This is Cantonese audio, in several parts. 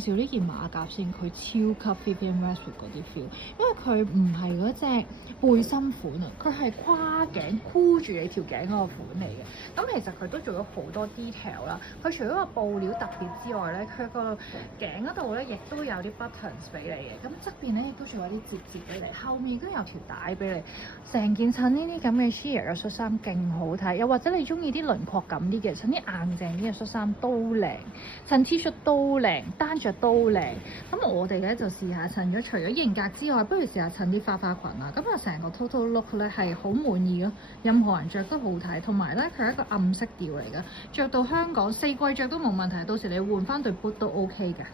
紹呢件馬甲先，佢超級 Vivienne Westwood 嗰啲 feel，因為佢唔係嗰隻背心款啊，佢係跨頸箍住你條頸嗰個款嚟嘅。咁其實佢都做咗好多 detail 啦。佢除咗個布料特別之外咧，佢個頸嗰度咧亦都有啲 buttons 俾你嘅。咁側邊咧亦都仲有啲折折俾你，後面都有條帶俾你。成件襯呢啲咁嘅 sheer 嘅恤衫勁好睇，又或者你中意啲輪廓感啲嘅，襯啲硬淨啲嘅恤衫都靚，襯 T 恤都靚，單着都靚。咁我哋咧就試下襯咗，除咗型格之外，不如試下襯啲花花裙啦。咁啊，成個 total look 咧係好滿意咯，任何人着都好睇，同埋咧佢係一個暗色調嚟嘅，着到香港4季着都冇問題，到時你換翻對 boot 都 OK 嘅。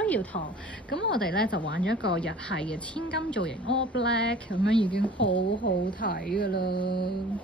都要堂，咁我哋咧就玩咗一個日系嘅千金造型 all black，咁樣已經好好睇㗎啦。